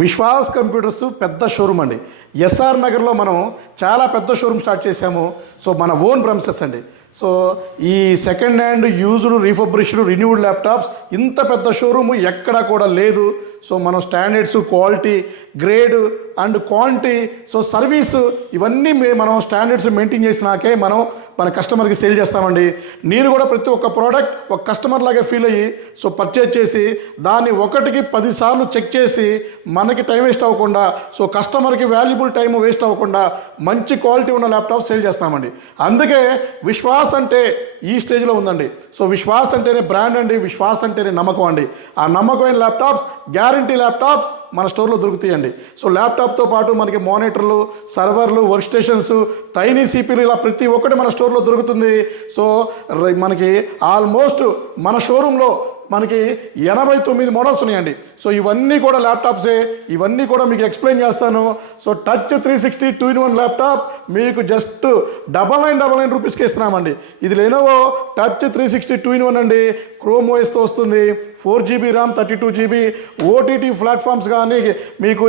Vishwas computers పెద్ద showroom అండి. SR నగర్లో మనం చాలా పెద్ద షోరూమ్ స్టార్ట్ చేశాము. సో మన ఓన్ ప్రమిసెస్ అండి. సో ఈ second hand used refurbished renewed laptops ఇంత పెద్ద షోరూమ్ ఎక్కడా కూడా లేదు. సో మనం standards, quality, grade and quantity, so service ఇవన్నీ మనం స్టాండర్డ్స్ మెయింటైన్ చేసినాకే మనం మన కస్టమర్కి సేల్ చేస్తామండి. నేను కూడా ప్రతి ఒక్క ప్రోడక్ట్ ఒక కస్టమర్ లాగా ఫీల్ అయ్యి సో పర్చేజ్ చేసి దాన్ని 1కి 10 సార్లు చెక్ చేసి మనకి టైం వేస్ట్ అవ్వకుండా, సో కస్టమర్కి వాల్యుబుల్ టైం వేస్ట్ అవ్వకుండా మంచి క్వాలిటీ ఉన్న ల్యాప్టాప్ సేల్ చేస్తామండి. అందుకే విశ్వాస్ అంటే ఈ స్టేజ్లో ఉందండి. సో విశ్వాస్ అంటేనే బ్రాండ్ అండి, విశ్వాస్ అంటేనే నమ్మకం అండి. ఆ నమ్మకమైన ల్యాప్టాప్స్, గ్యారంటీ ల్యాప్టాప్స్ మన స్టోర్లో దొరుకుతాయండి. సో ల్యాప్టాప్తో పాటు మనకి మానిటర్లు, సర్వర్లు, వర్క్ స్టేషన్స్, టైనీ సిపిలు ఇలా ప్రతి ఒక్కటి మన స్టోర్లో దొరుకుతుంది. సో మనకి ఆల్మోస్ట్ మన షోరూంలో మనకి 89 మోడల్స్ ఉన్నాయండి. సో ఇవన్నీ కూడా ల్యాప్టాప్సే, ఇవన్నీ కూడా మీకు ఎక్స్ప్లెయిన్ చేస్తాను. సో టచ్ 360 2-in-1 ల్యాప్టాప్ మీకు జస్ట్ 9999 రూపీస్కి ఇస్తున్నామండి. ఇది లెనోవో టచ్ 360 2-in-1 అండి. క్రోమ్ ఓఎస్తో వస్తుంది, 4GB RAM, 32GB. OTT platforms కానీ, మీకు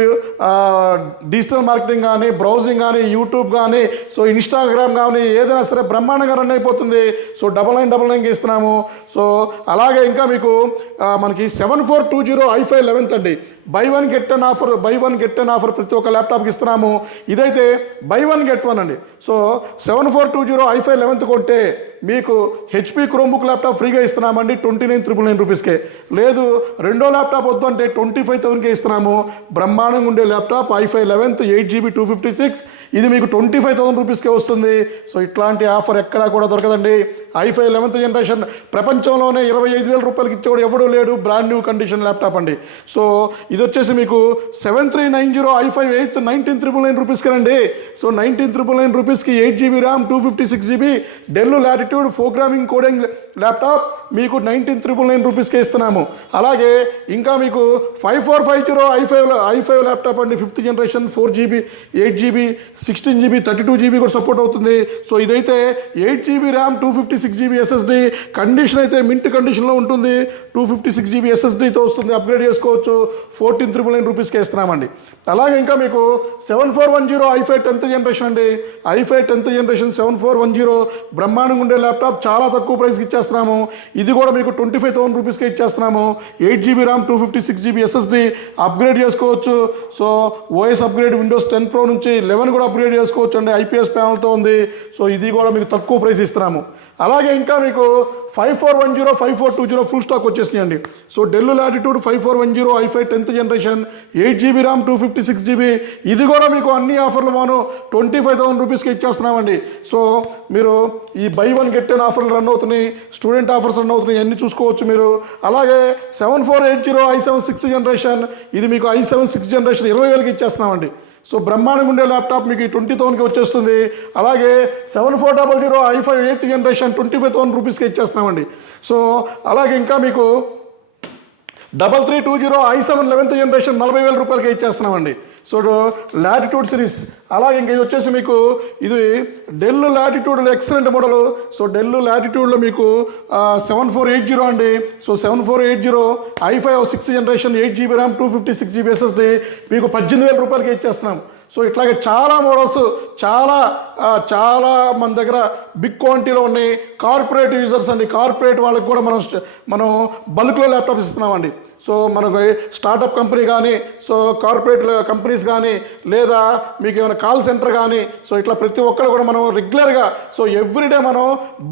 డిజిటల్ మార్కెటింగ్ కానీ, బ్రౌజింగ్ కానీ, యూట్యూబ్ కానీ, సో ఇన్స్టాగ్రామ్ కానీ ఏదైనా సరే బ్రహ్మాండంగా రన్ అయిపోతుంది. సో 9999కి ఇస్తున్నాము. సో అలాగే ఇంకా మీకు మనకి 7420 i5 11th అండి. By one get ten offer ప్రతి ఒక్క ల్యాప్టాప్కి ఇస్తున్నాము. ఇదైతే బై వన్ గెట్ వన్ అండి. సో 7420 i5 11th కొంటే మీకు హెచ్పి క్రోమ్బుక్ ల్యాప్టాప్ ఫ్రీగా ఇస్తున్నామండి 29,999 రూపీస్కే. లేదు రెండో ల్యాప్టాప్ వద్దు అంటే 25,000కే ఇస్తున్నాము. బ్రహ్మాండంగా ఉండే ల్యాప్టాప్ i5 11th 8GB 256, ఇది మీకు 25,000 రూపీస్కే వస్తుంది. సో ఇట్లాంటి ఆఫర్ ఎక్కడా కూడా దొరకదండి. i5 11th జనరేషన్ ప్రపంచంలోనే 25,000 రూపాయలకి ఇచ్చేవాడు ఎవడూ లేడు. బ్రాండ్ న్యూ కండిషన్ ల్యాప్టాప్ అండి. సో ఇది వచ్చేసి మీకు 7390 i5 8th 19,999 రూపీస్కేనండి. సో 19,999 రూపీస్కి 8GB RAM, 256GB del latitude programming coding laptop మీకు 19,999 రూపీస్కే ఇస్తున్నాము. అలాగే ఇంకా మీకు 5450 i5 ల్యాప్టాప్ అండి. 5th generation 4GB 8GB 16GB 32GB కూడా సపోర్ట్ అవుతుంది. సో ఇదైతే 8GB RAM, 256GB SSD, condition అయితే మింట్ కండిషన్లో ఉంటుంది. 256GB SSDతో వస్తుంది, అప్గ్రేడ్ చేసుకోవచ్చు. 14,999 రూపీస్కే ఇస్తున్నామండి. అలాగే ఇంకా మీకు 7410 i5 10th జనరేషన్ అండి. i5 10th జనరేషన్ 7410 బ్రహ్మాండంగా ఉండే ల్యాప్టాప్ చాలా తక్కువ ప్రైస్కి ఇచ్చేస్తున్నాము. ఇది కూడా మీకు 25,000 రూపీస్కే ఇచ్చేస్తున్నాము. 8GB RAM, 256GB SSD upgrade చేసుకోవచ్చు. So OS upgrade Windows 10 Pro నుంచి 11 కూడా అప్గ్రేడ్ చేసుకోవచ్చు అండి. IPS ప్యానల్తో ఉంది. సో ఇది కూడా మీకు తక్కువ ప్రైస్ ఇస్తున్నాము. అలాగే ఇంకా మీకు 5410 5420 ఫుల్ స్టాక్ వచ్చేసినాయండి. So Dell Latitude 5410 i5 10th generation 8GB RAM, 256GB, ఇది కూడా మీకు అన్ని ఆఫర్లు మనం 25,000 రూపీస్కి ఇచ్చేస్తున్నామండి. సో మీరు ఈ బై వన్ గెట్ టెన్ ఆఫర్లు రన్ అవుతున్నాయి, స్టూడెంట్ ఆఫర్స్ రన్ అవుతున్నాయి, అన్నీ చూసుకోవచ్చు మీరు. అలాగే 7480 i7 6th జనరేషన్, ఇది మీకు i7 6th జనరేషన్ 20,000కి ఇచ్చేస్తున్నామండి. సో బ్రహ్మాండంగా ఉండే ల్యాప్టాప్ మీకు 20,000కి వచ్చేస్తుంది. అలాగే 7400 i5 8th జనరేషన్ 25,000 రూపీస్కి ఇచ్చేస్తున్నామండి. సో అలాగే ఇంకా మీకు 3320 i7 11th జనరేషన్ 40,000 రూపాయలకి ఇచ్చేస్తున్నామండి. So latitude series. అలాగే ఇంక ఇది వచ్చేసి మీకు ఇది Dell Latitude excellent model. So Dell లాటిట్యూడ్లో మీకు 7480 అండి. So 7480 i5 6th generation 8GB RAM, 256GB SSD మీకు 18,000 రూపాయలకి ఇచ్చేస్తున్నాం. సో ఇట్లాగే చాలా మోడల్స్ చాలా మన దగ్గర బిగ్ క్వాంటిటీలో ఉన్నాయి. కార్పొరేట్ యూజర్స్ అండి, కార్పొరేట్ వాళ్ళకి కూడా మనం బల్క్లో ల్యాప్టాప్స్ ఇస్తున్నామండి. సో మనకు స్టార్టప్ కంపెనీ కానీ, సో కార్పొరేట్ కంపెనీస్ కానీ, లేదా మీకు ఏమైనా కాల్ సెంటర్ కానీ, సో ఇట్లా ప్రతి ఒక్కరు కూడా మనం రెగ్యులర్గా సో ఎవ్రీడే మనం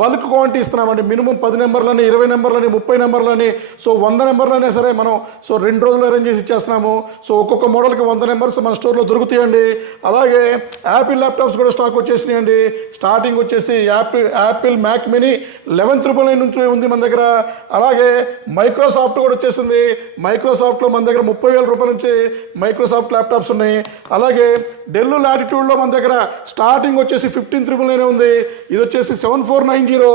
బల్క్ క్వాంటిటీ ఇస్తున్నామండి. మినిమం 10 నెంబర్లని, 20 నెంబర్లని, 30 నెంబర్లని, సో 100 నెంబర్లనే సరే మనం సో 2 రోజులు అరేంజ్ చేసి ఇచ్చేస్తున్నాము. సో ఒక్కొక్క మోడల్కి 100 నెంబర్స్ మన స్టోర్లో దొరుకుతాయండి. అలాగే యాపిల్ ల్యాప్టాప్స్ కూడా స్టాక్ వచ్చేసినాయండి. స్టార్టింగ్ వచ్చేసి యాపిల్ మ్యాక్ మినీ 11,999 నుంచి ఉంది మన దగ్గర. అలాగే మైక్రోసాఫ్ట్ కూడా వచ్చేసింది. మైక్రోసాఫ్ట్లో మన దగ్గర 30,000 రూపాయల నుంచి మైక్రోసాఫ్ట్ ల్యాప్టాప్స్ ఉన్నాయి. అలాగే డెల్ లాటిట్యూడ్లో మన దగ్గర స్టార్టింగ్ వచ్చేసి 15,999 ఉంది. ఇది వచ్చేసి 7490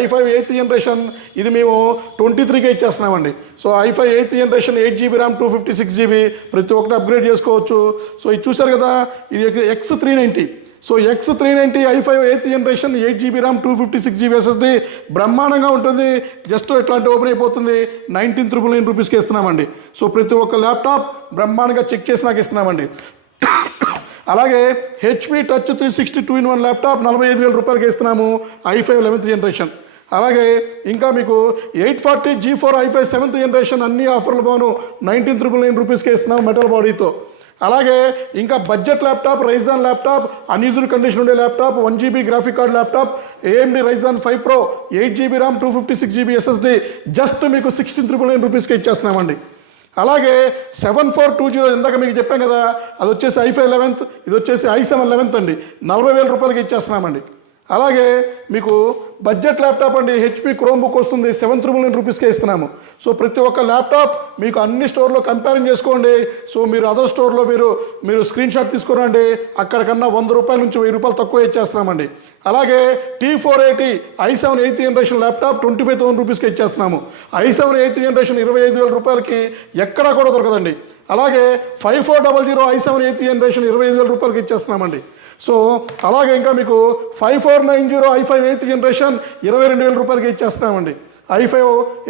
i5 8th జనరేషన్, ఇది మేము 23కే ఇచ్చేస్తున్నామండి. So i5 8th generation 8GB RAM, 256GB ప్రతి ఒక్కటి అప్గ్రేడ్ చేసుకోవచ్చు. సో ఇది చూసారు కదా, ఇది X390 so X390 i5 8th generation 8GB RAM 256GB SSD బ్రహ్మాండంగా ఉంటుంది. జస్ట్ ఇట్లాంటి ఓపెన్ అయిపోతుంది. 19,999 రూపీస్కి ఇస్తున్నామండి. సో ప్రతి ఒక్క ల్యాప్టాప్ బ్రహ్మాండంగా చెక్ చేసి నాకు ఇస్తున్నామండి. అలాగే HP టచ్ 360 2-in-1 ల్యాప్టాప్ 45,000 రూపాయలకి ఇస్తున్నాము, i5 11th జనరేషన్. అలాగే ఇంకా మీకు 840 G4 i5 7th జనరేషన్ అన్ని ఆఫర్లు బాను 19,999 రూపీస్కి ఇస్తున్నాము మెటల్ బాడీతో. అలాగే ఇంకా budget laptop, Ryzen laptop, unused condition ఉండే laptop, 1GB graphic card laptop, AMD Ryzen 5 Pro 8GB RAM 256GB SSD just మీకు 16,999 రూపీస్కి ఇచ్చేస్తున్నామండి. అలాగే 7420 ఇందాక మీకు చెప్పాం కదా, అది వచ్చేసి i5 11th, ఇది వచ్చేసి i7 11th అండి, 40,000 రూపాయలకి ఇచ్చేస్తున్నామండి. అలాగే మీకు బడ్జెట్ ల్యాప్టాప్ అండి, HP క్రోమ్బుక్ వస్తుంది, 7,999 రూపీస్కే ఇస్తున్నాము. సో ప్రతి ఒక్క ల్యాప్టాప్ మీకు అన్ని స్టోర్లో కంపేరింగ్ చేసుకోండి. సో మీరు అదర్ స్టోర్లో మీరు స్క్రీన్ షాట్ తీసుకురండి, అక్కడికన్నా 100 రూపాయల నుంచి 1000 రూపాయలు తక్కువ ఇచ్చేస్తున్నామండి. అలాగే T480 i7 8th generation laptop 25,000 రూపీస్కి ఇచ్చేస్తున్నాము. i7 8th జనరేషన్ 25,000 రూపాయలకి ఎక్కడా కూడా దొరకదండి. అలాగే 5400 i7 8th జనరేషన్ 25,000 రూపాయలకి ఇచ్చేస్తున్నామండి. సో అలాగే ఇంకా మీకు 5490 i5 8th జనరేషన్ 22,000 రూపాయలకి ఇచ్చేస్తున్నామండి. i5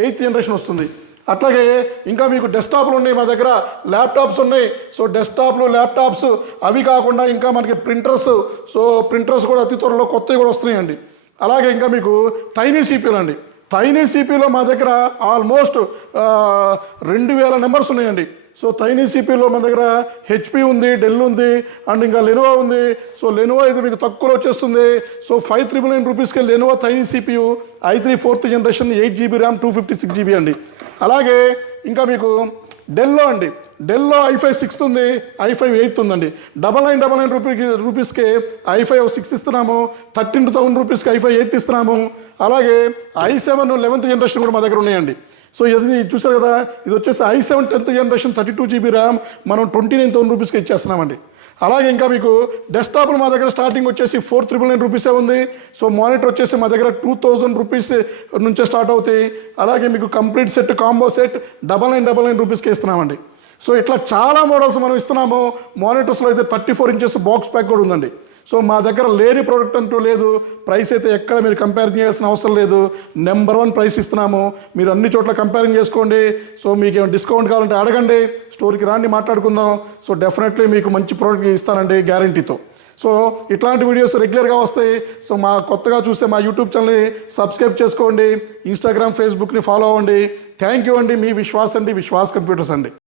8th జనరేషన్ వస్తుంది. అట్లాగే ఇంకా మీకు డెస్క్టాప్లు ఉన్నాయి మా దగ్గర, ల్యాప్టాప్స్ ఉన్నాయి. సో డెస్క్టాప్లు, ల్యాప్టాప్స్ అవి కాకుండా ఇంకా మనకి ప్రింటర్స్, సో ప్రింటర్స్ కూడా అతి త్వరలో కొత్తవి కూడా వస్తున్నాయండి. అలాగే ఇంకా మీకు టైనీ సిపిలు అండి, టైనీ సిపిలో మా దగ్గర ఆల్మోస్ట్ 2,000 నెంబర్స్ ఉన్నాయండి. సో టైనీ సిపిలో మన దగ్గర HP ఉంది, డెల్ ఉంది, అండ్ ఇంకా లెనోవా ఉంది. సో లెనోవా ఇది మీకు తక్కువలో వచ్చేస్తుంది. సో 5,999 రూపీస్కి Lenovo tiny CPU i3 4th generation 8GB RAM 256GB అండి. అలాగే ఇంకా మీకు డెల్లో అండి, డెల్లో i5 6th ఉంది, i5 8th ఉందండి. 999 రూపీస్కి i5 6th ఇస్తున్నాము, 13,000 రూపీస్కి i5 8th ఇస్తున్నాము. అలాగే i7 11th జనరేషన్ కూడా మా దగ్గర ఉన్నాయండి. సో ఇది చూసారు కదా, ఇది వచ్చేసి i7 10th generation 32GB RAM మనం 29,000 రూపీస్కి ఇచ్చేస్తున్నామండి. అలాగే ఇంకా మీకు డెస్క్టాప్లు మా దగ్గర స్టార్టింగ్ వచ్చేసి 4,999 రూపీసే ఉంది. సో మానిటర్ వచ్చేసి మా దగ్గర 2,000 రూపీస్ నుంచే స్టార్ట్ అవుతాయి. అలాగే మీకు కంప్లీట్ సెట్, కాంబో సెట్ 999 రూపీస్కి ఇస్తున్నామండి. సో ఇట్లా చాలా మోడల్స్ మనం ఇస్తున్నాము. మానిటర్స్లో అయితే 34 ఇంచెస్ బాక్స్ ప్యాక్ కూడా ఉందండి. సో మా దగ్గర లేని ప్రోడక్ట్ అంటూ లేదు. ప్రైస్ అయితే ఎక్కడ మీరు కంపేర్ చేయాల్సిన అవసరం లేదు, నెంబర్ 1 ప్రైస్ ఇస్తున్నాము. మీరు అన్ని చోట్ల కంపేరింగ్ చేసుకోండి. సో మీకు ఏమైనా డిస్కౌంట్ కావాలంటే అడగండి, స్టోర్కి రాండి, మాట్లాడుకుందాం. సో డెఫినెట్లీ మీకు మంచి ప్రోడక్ట్ ఇస్తానండి గ్యారంటీతో. సో ఇట్లాంటి వీడియోస్ రెగ్యులర్గా వస్తాయి. సో మా కొత్తగా చూస్తే మా యూట్యూబ్ ఛానల్ని సబ్స్క్రైబ్ చేసుకోండి, ఇన్స్టాగ్రామ్, ఫేస్బుక్ని ఫాలో అవ్వండి. థ్యాంక్ యూ అండి. మీ విశ్వాస్ అండి, విశ్వాస్ కంప్యూటర్స్ అండి.